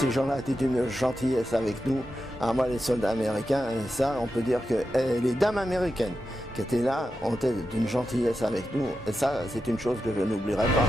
ces gens-là étaient d'une gentillesse avec nous. Ah, moi, les soldats américains, ça, on peut dire que les dames américaines qui étaient là ont été d'une gentillesse avec nous. Et ça, c'est une chose que je n'oublierai pas.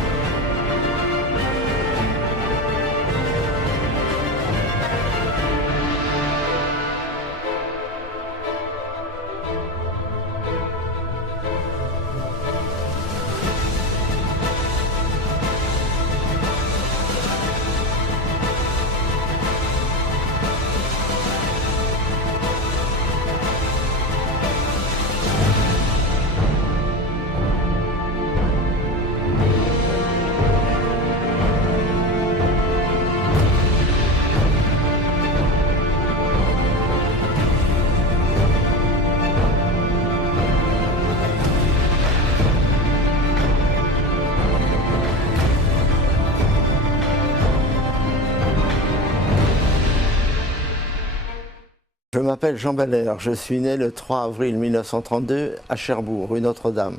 Je m'appelle Jean Belair, je suis né le 3 avril 1932 à Cherbourg, rue Notre-Dame.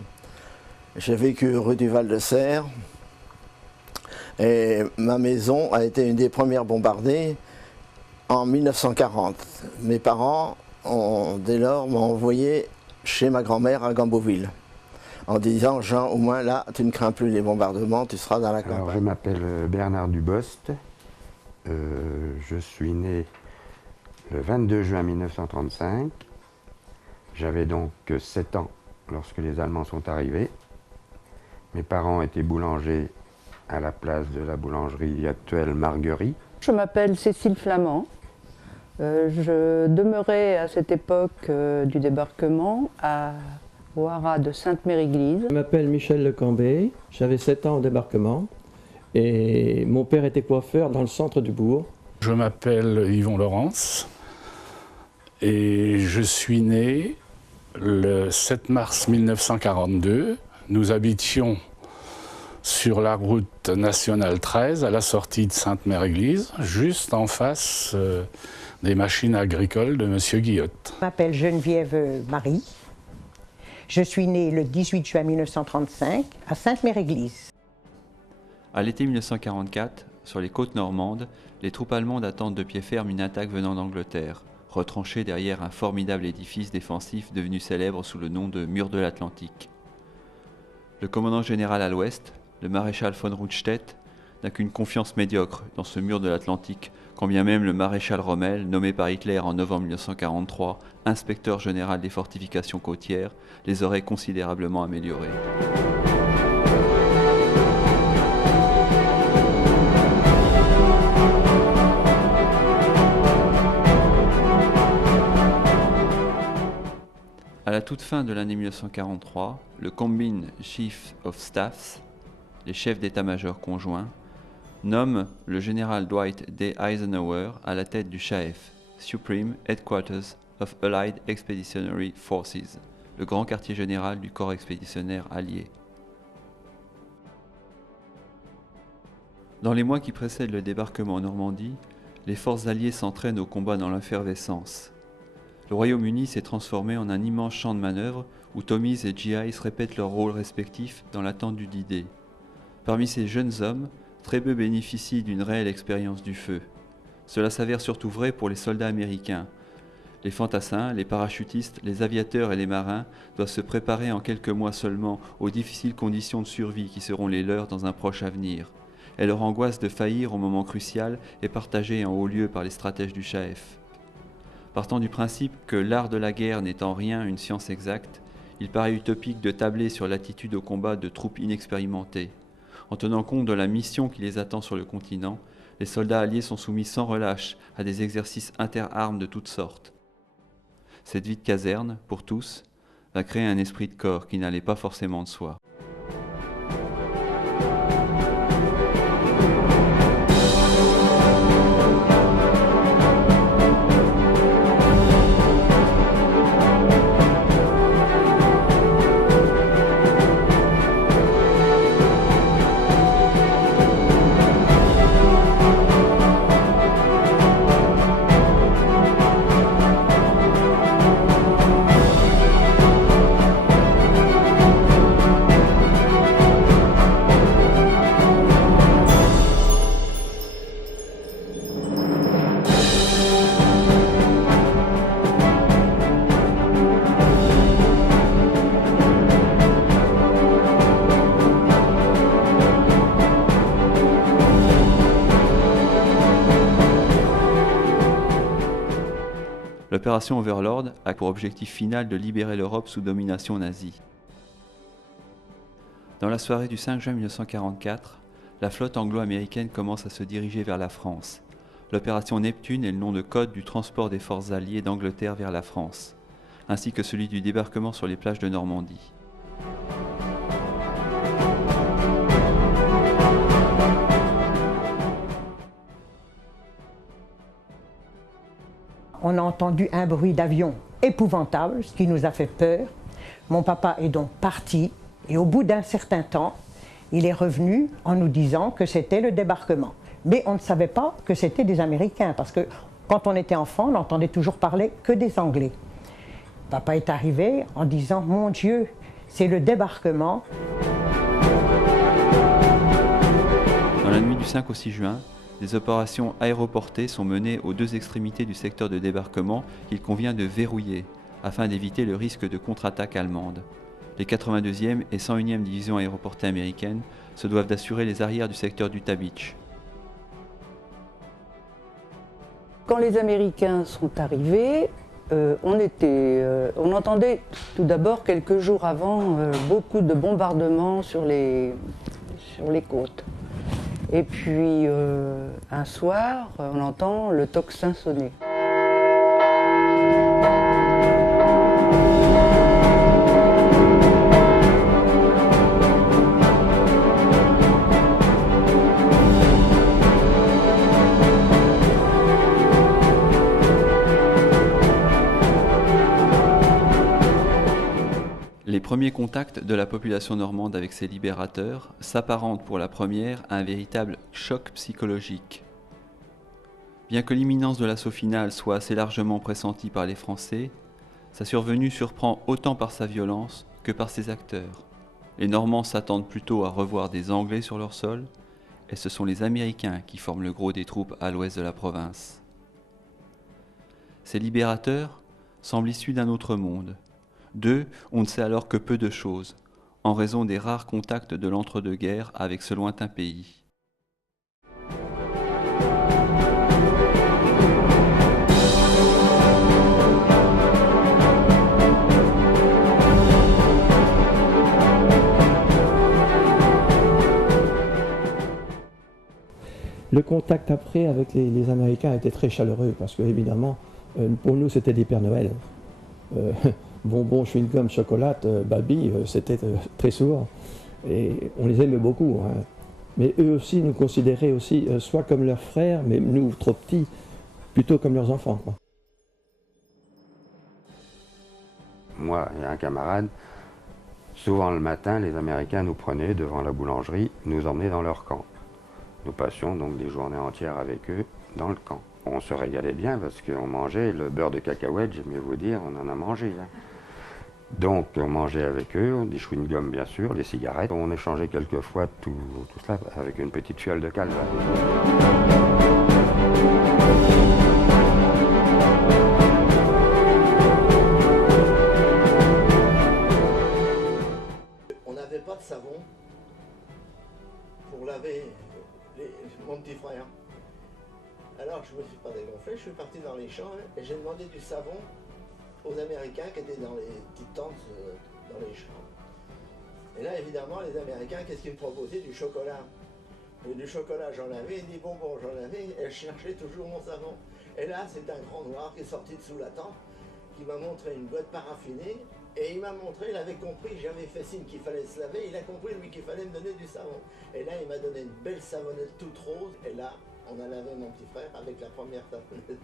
J'ai vécu rue du Val-de-Serre et ma maison a été une des premières bombardées en 1940. Mes parents, dès lors, m'ont envoyé chez ma grand-mère à Gamboville en disant « Jean, au moins là, tu ne crains plus les bombardements, tu seras dans la campagne ». Alors, je m'appelle Bernard Dubost, je suis né le 22 juin 1935, j'avais donc 7 ans lorsque les Allemands sont arrivés. Mes parents étaient boulangers à la place de la boulangerie actuelle Marguerite. Je m'appelle Cécile Flamand. Je demeurais à cette époque du débarquement au haras de Sainte-Mère-Église. Je m'appelle Michel Lecambé, j'avais 7 ans au débarquement et mon père était coiffeur dans le centre du bourg. Je m'appelle Yvon Laurence et je suis né le 7 mars 1942. Nous habitions sur la route nationale 13 à la sortie de Sainte-Mère-Église, juste en face des machines agricoles de M. Guillotte. Je m'appelle Geneviève Marie. Je suis née le 18 juin 1935 à Sainte-Mère-Église. À l'été 1944, sur les côtes normandes, les troupes allemandes attendent de pied ferme une attaque venant d'Angleterre, retranchée derrière un formidable édifice défensif devenu célèbre sous le nom de Mur de l'Atlantique. Le commandant général à l'ouest, le maréchal von Rundstedt, n'a qu'une confiance médiocre dans ce mur de l'Atlantique, quand bien même le maréchal Rommel, nommé par Hitler en novembre 1943 inspecteur général des fortifications côtières, les aurait considérablement améliorés. À la toute fin de l'année 1943, le Combined Chiefs of Staffs, les chefs d'état-major conjoints, nomme le général Dwight D. Eisenhower à la tête du SHAEF, Supreme Headquarters of Allied Expeditionary Forces, le grand quartier général du corps expéditionnaire allié. Dans les mois qui précèdent le débarquement en Normandie, les forces alliées s'entraînent au combat dans l'effervescence. Le Royaume-Uni s'est transformé en un immense champ de manœuvre où Tommies et GIs répètent leurs rôles respectifs dans l'attente du D-Day. Parmi ces jeunes hommes, très peu bénéficient d'une réelle expérience du feu. Cela s'avère surtout vrai pour les soldats américains. Les fantassins, les parachutistes, les aviateurs et les marins doivent se préparer en quelques mois seulement aux difficiles conditions de survie qui seront les leurs dans un proche avenir. Et leur angoisse de faillir au moment crucial est partagée en haut lieu par les stratèges du SHAEF. Partant du principe que l'art de la guerre n'est en rien une science exacte, il paraît utopique de tabler sur l'attitude au combat de troupes inexpérimentées. En tenant compte de la mission qui les attend sur le continent, les soldats alliés sont soumis sans relâche à des exercices inter-armes de toutes sortes. Cette vie de caserne, pour tous, va créer un esprit de corps qui n'allait pas forcément de soi. L'opération Overlord a pour objectif final de libérer l'Europe sous domination nazie. Dans la soirée du 5 juin 1944, la flotte anglo-américaine commence à se diriger vers la France. L'opération Neptune est le nom de code du transport des forces alliées d'Angleterre vers la France, ainsi que celui du débarquement sur les plages de Normandie. On a entendu un bruit d'avion épouvantable, ce qui nous a fait peur. Mon papa est donc parti et au bout d'un certain temps, il est revenu en nous disant que c'était le débarquement. Mais on ne savait pas que c'était des Américains parce que quand on était enfant, on n'entendait toujours parler que des Anglais. Papa est arrivé en disant « Mon Dieu, c'est le débarquement ». Dans la nuit du 5 au 6 juin, des opérations aéroportées sont menées aux deux extrémités du secteur de débarquement qu'il convient de verrouiller afin d'éviter le risque de contre-attaque allemande. Les 82e et 101e divisions aéroportées américaines se doivent d'assurer les arrières du secteur d'Utah Beach. Quand les Américains sont arrivés, on entendait tout d'abord quelques jours avant beaucoup de bombardements sur les côtes. Et puis un soir, on entend le tocsin sonner. Les premiers contacts de la population normande avec ses libérateurs s'apparentent pour la première à un véritable choc psychologique. Bien que l'imminence de l'assaut final soit assez largement pressentie par les Français, sa survenue surprend autant par sa violence que par ses acteurs. Les Normands s'attendent plutôt à revoir des Anglais sur leur sol, et ce sont les Américains qui forment le gros des troupes à l'ouest de la province. Ces libérateurs semblent issus d'un autre monde. D'eux, on ne sait alors que peu de choses, en raison des rares contacts de l'entre-deux-guerres avec ce lointain pays. Le contact après avec les Américains était très chaleureux parce que évidemment, pour nous c'était des Pères Noël. Bonbons, chewing-gum, chocolat, babi, c'était très souvent. Et on les aimait beaucoup. Hein. Mais eux aussi nous considéraient aussi soit comme leurs frères, mais nous, trop petits, plutôt comme leurs enfants. Quoi. Moi et un camarade, souvent le matin, les Américains nous prenaient devant la boulangerie, nous emmenaient dans leur camp. Nous passions donc des journées entières avec eux dans le camp. On se régalait bien parce qu'on mangeait le beurre de cacahuète, j'aime mieux vous dire, on en a mangé. Hein. Donc on mangeait avec eux, des chewing-gums bien sûr, des cigarettes. On échangeait quelquefois tout cela avec une petite fiole de calva. On n'avait pas de savon pour laver mon petit frère. Alors je me suis pas dégonflé, je suis parti dans les champs et j'ai demandé du savon aux Américains qui étaient dans les petites tentes dans les champs. Et là évidemment les Américains, qu'est-ce qu'ils me proposaient? Du chocolat. Et du chocolat j'en avais, des bonbons j'en avais, et je cherchais toujours mon savon. Et là c'est un grand noir qui est sorti de sous la tente, qui m'a montré une boîte paraffinée, et il m'a montré, il avait compris, j'avais fait signe qu'il fallait se laver, il a compris lui qu'il fallait me donner du savon. Et là il m'a donné une belle savonnette toute rose, et là on a lavé mon petit frère avec la première savonnette.